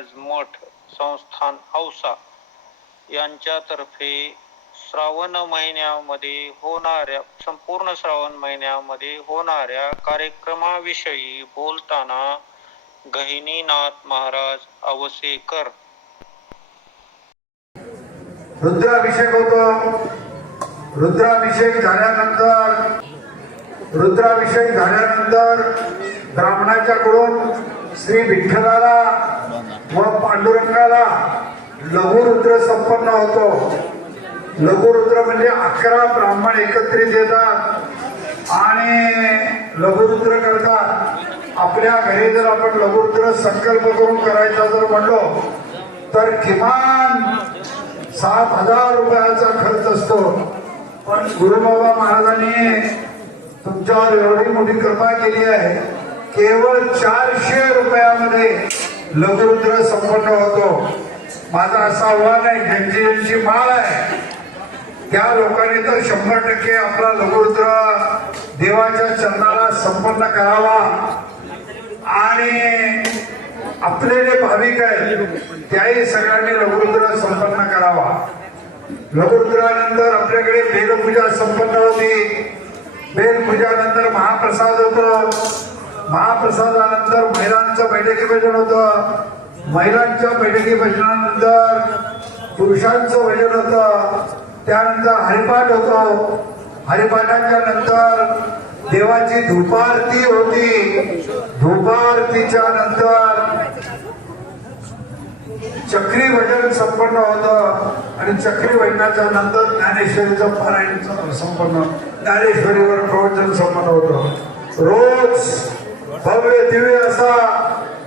महाराज मठ संस्थान औसा यांच्यातर्फे श्रावण महिन्यामध्ये होणाऱ्या संपूर्ण श्रावण महिन्यामध्ये होणाऱ्या कार्यक्रमाविषयी बोलताना गहिनीनाथ महाराज अवसेकर. रुद्राभिषेक होतो. रुद्राभिषेक झाल्यानंतर रुद्राभिषेक झाल्यानंतर ब्राह्मणाच्याकडून श्री विठ्ठलाला व पांडुरंगाला लघुरुद्र संपन्न होतो. लघुरुद्र म्हणजे अकरा ब्राह्मण एकत्रित येतात आणि लघुरुद्र करतात. आपल्या घरी जर आपण लघुरुद्र संकल्प करून करायचा जर म्हणलो तर किमान सात हजार रुपयाचा खर्च असतो. पण गुरुबाबा महाराजांनी तुमच्यावर एवढी मोठी कृपा केली आहे. केवळ चारशे रुपयामध्ये लघुरुद्र संपन्न होतो. माझा असा आव्हान आहे ज्यांची ज्यांची माळ आहे. त्या लोकांनी तर शंभर टक्के आपला लघुरुद्र देवाच्या चरणाला संपन्न करावा. आणि आपले जे भाविक आहेत त्याही सगळ्यांनी लघुरुद्र संपन्न करावा. लघुरुद्रानंतर आपल्याकडे बेलपूजा संपन्न होती. बेलपूजानंतर महाप्रसाद होतो. महाप्रसादानंतर महिलांचं बैठकी भजन होत. महिलांच्या बैठकी भजनानंतर पुरुषांचं भजन होतं. त्यानंतर हरिपाठ होतो. हरिपाठाच्या नंतर देवाची धुपारती होती. धुपारतीच्या नंतर चक्री भजन संपन्न होतं. आणि चक्री भजनाच्या नंतर ज्ञानेश्वरीचं पारायण संपन्न. ज्ञानेश्वरीवर प्रवचन संपन्न होतं. रोज भव्य दिव्य असा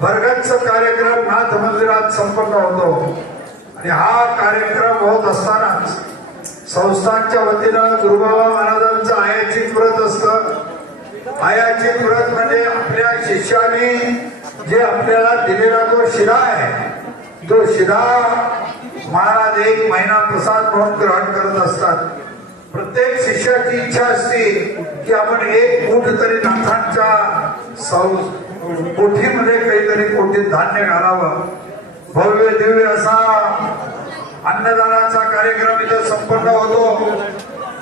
भरगच्च कार्यक्रम नाथ मंदिरात संपन्न होतो. आणि हा कार्यक्रम होत असतानाच संस्थांच्या वतीनं गुरुबाबा महाराजांचं आयाचित व्रत असतं. आयाचित व्रत म्हणजे आपल्या शिष्याने जे आपल्याला दिलेला जो शिरा आहे तो शिरा महाराज एक महिना प्रसाद म्हणून ग्रहण करत असतात. प्रत्येक शिष्याची इच्छा असते की आपण एक मूठ तरी नाथांच्या सौ- कोठीमध्ये काहीतरी कोठीत धान्य घालावं. भव्य दिव्य असा अन्नदानाचा कार्यक्रम इथं संपन्न होतो.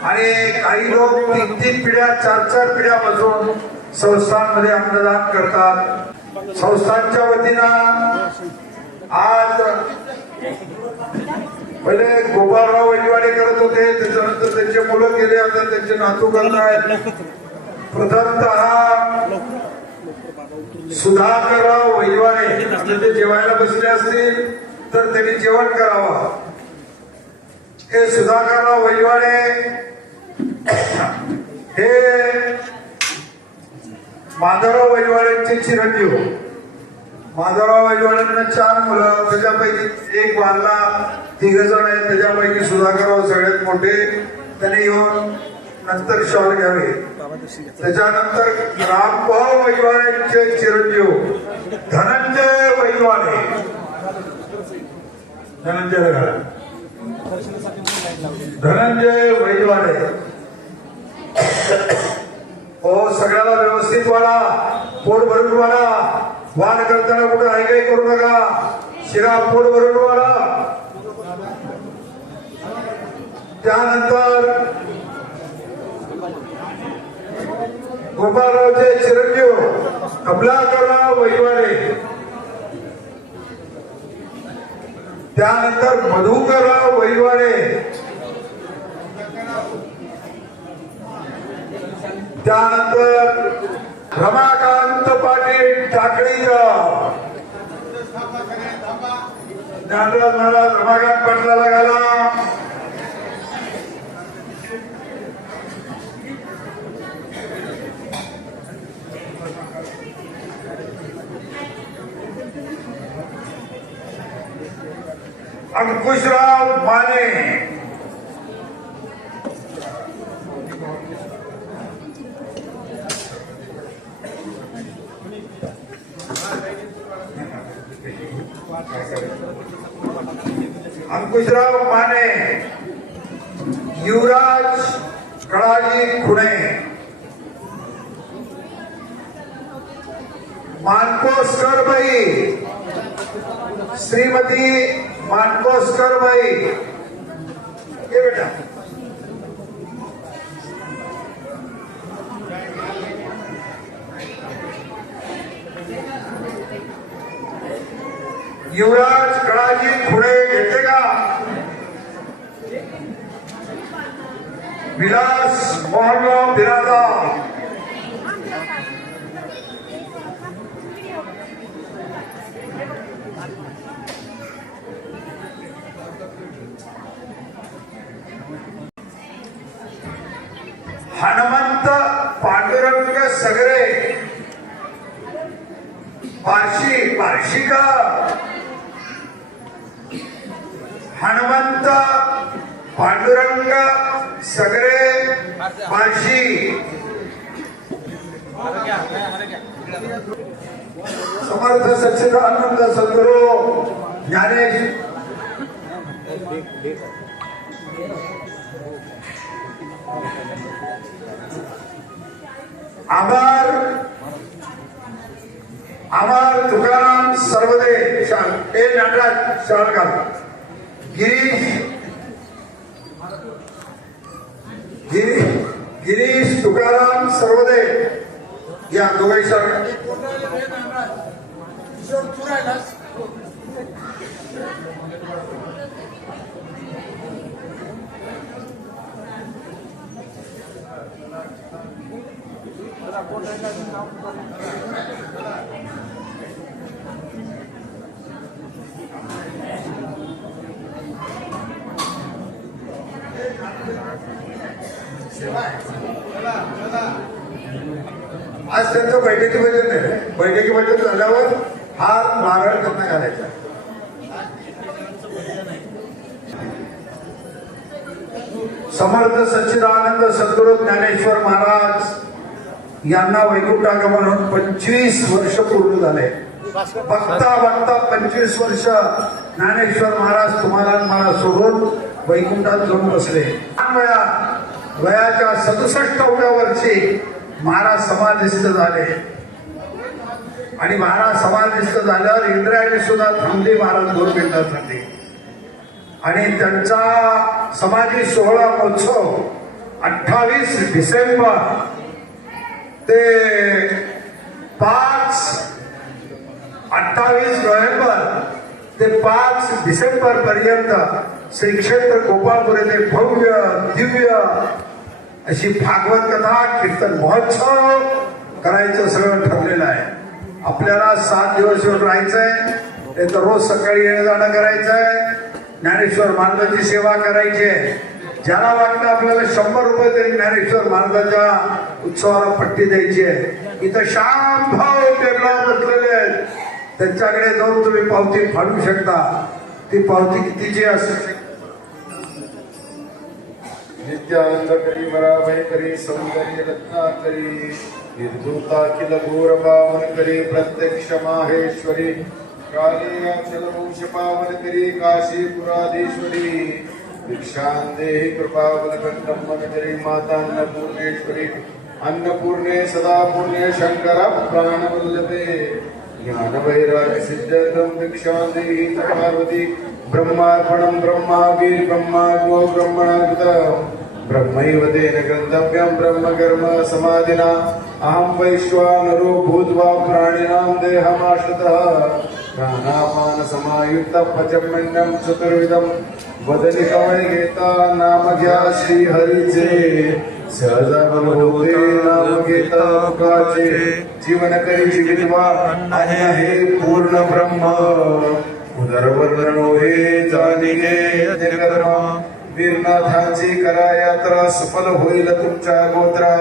आणि काही लोक तीन तीन पिढ्या चार चार पिढ्या बसून संस्थांमध्ये अन्नदान करतात. संस्थांच्या वतीनं आज पहिले गोपाळराव वैजवाडे करत होते. त्याच्यानंतर त्यांचे मुलं गेले आता त्यांचे नातू करत आहेत प्रथमतः सुधाकरराव वैजवाडे ते जेवायला बसले असतील तर त्यांनी जेवण करावं. हे सुधाकरराव वैजवाडे हे माधवराव वैवाड्यांचे चिरंजीव. माधवराव वैवाड्यांना चार मुलं त्याच्यापैकी एक बांधला तिघ जण आहेत त्याच्यापैकी सुधाकरराव सगळ्यात मोठे. त्यांनी येऊन नंतर शॉल घ्यावे. त्याच्यानंतर रामभाऊ वैवाळ्यांचे चिरंजीव धनंजय वैवाळे धनंजय धनंजय वैवाळे हो सगळ्याला व्यवस्थित वाढा. पोट भरून वाढा. वाढ करताना कुठे ऐकाई करू नका. शिरा पोट भरून वाढा. त्यानंतर गोपाळरावचे चिरंजीव कमलाकरराव वैवाडे त्यानंतर मधुकरराव वैवाडे त्यानंतर रमाकांत पाटील टाकळीकर ज्ञानराज महाराज रमाकांत पाटलाला घाला. اب خوش رام مانے انکش راؤ مانے یوراج کڑاجی کھڑے۔ مانکوسکر بھائی श्रीमती مانکوس کر بھائی یہ بیٹا یوراج کڑاجی کھڑے گھٹے گا ولاس موہن راؤ हनुमंत पांडुरंग सगळे पारशी पारशिका। हनुमंत पांडुरंग सगळे पारशी। समर्थ सच्चिदानंद सद्गुरु ज्ञानेश। आभार. आभार तुकाराम सर्वदे ए नटराज शाल गिरीश गिरीश गिरीश तुकाराम सर्वदे. या दोघे शाल आज त्यांचं बैठकी बजेट आहे बैठकी बजेट झाल्यावर हा नारळ त्यांना घालायचा समर्थ सच्चिदानंद सद्गुरु ज्ञानेश्वर महाराज यांना वैकुंठागमन होऊन पंचवीस वर्ष पूर्ण झाले. बघता बघता पंचवीस वर्ष ज्ञानेश्वर महाराज तुम्हाला मला सोडून वैकुंठात जाऊन बसले. लहान वयाच्या सदुसष्टव्या वर्षी महाराज समाधिस्थ झाले. आणि महाराज समाधिस्थ झाल्यावर इंद्रायणी सुद्धा थांबली महाराज दोन मिनिटात थांबली. आणि त्यांचा समाधी सोहळा महोत्सव अठ्ठावीस डिसेंबर ते पाच अठ्ठावीस नोव्हेंबर ते पाच डिसेंबर पर्यंत श्री क्षेत्र गोपाळपूर येथे भव्य दिव्य अशी भागवत कथा कीर्तन महोत्सव करायचं सगळं ठरलेलं आहे. आपल्याला सात दिवस येऊन राहायचंय. नाही तर रोज सकाळी येणं जाणं करायचंय. ज्ञानेश्वर मानवाची सेवा करायची आहे. ज्याला वाटलं आपल्याला शंभर रुपये तरी ज्ञानेश्वर महाराजांच्या उत्सवाला पट्टी द्यायची आहे. इथं शांत भाव टेबलावर बसलेले आहेत. त्यांच्याकडे जाऊन तुम्ही पावती फाडू शकता. ती पावती कितीची असू शकते नित्यानंद करी बराभय करी सौंदर्य रत्नाकरी निर्धुता किल घोर पावन करी प्रत्यक्ष माहेश्वरी काली अचल वंश पावन करी काशी पुराधीश्वरी भिक्षां देहि कृपावलकंठम मन करी माता अन्नपूर्णेश्वरी अन्नपूर्णे सदा पूर्णे शंकर प्राणवल्लभे ज्ञान वैराग्य सिद्ध्यर्थम भिक्षां देहि पार्वती ब्रह्मार्पणं ब्रह्मावीर ब्रह्माग्नो ब्रह्मणाकृतम् ब्रह्मैव तेन गन्तव्यं ब्रह्मकर्म समाधिना। अहं वैश्वानरो भूत्वा प्राणिनां देहमाश्रितः। प्राणापानसमायुक्तः पचमन्यं चतुर्विधम् वदनि कवय घेता नाम ज्ञा श्रीहरिजे। सहजा बलभूते नाम घेता काचे जीवन करी जीवितवा अन्न हे पूर्ण ब्रह्म उदरवर्णनो हे जाणिले यज्ञकर्म वीरनाथांची करा यात्रा सफल होईल तुमच्या गोत्रा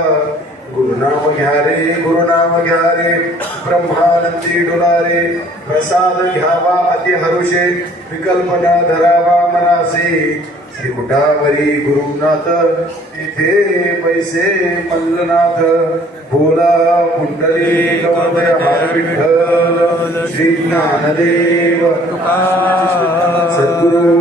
गुरुनाम घ्या रे गुरुनाम घ्या रे. ब्रह्मानंदी डुलारे. प्रसाद घ्यावा अति हरुषे विकल्प न धरावा मनासे. श्री कुटावरी गुरुनाथ तिथे पैसे मल्लनाथ. बोला कुंडली विठ्ठल श्री ज्ञानदेव. सद्गुरु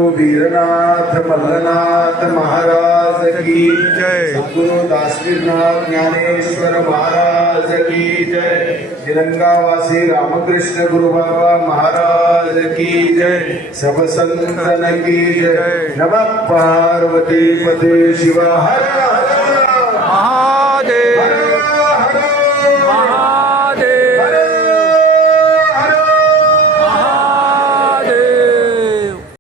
मल्लनाथ महाराज की जय। गुरु दासरीनाथ ज्ञानेश्वर महाराज की जय। तिरंगावासी रामकृष्ण गुरु बाबा महाराज की जय। सब संतन की जय। नम पार्वती पते शिवा। हर हर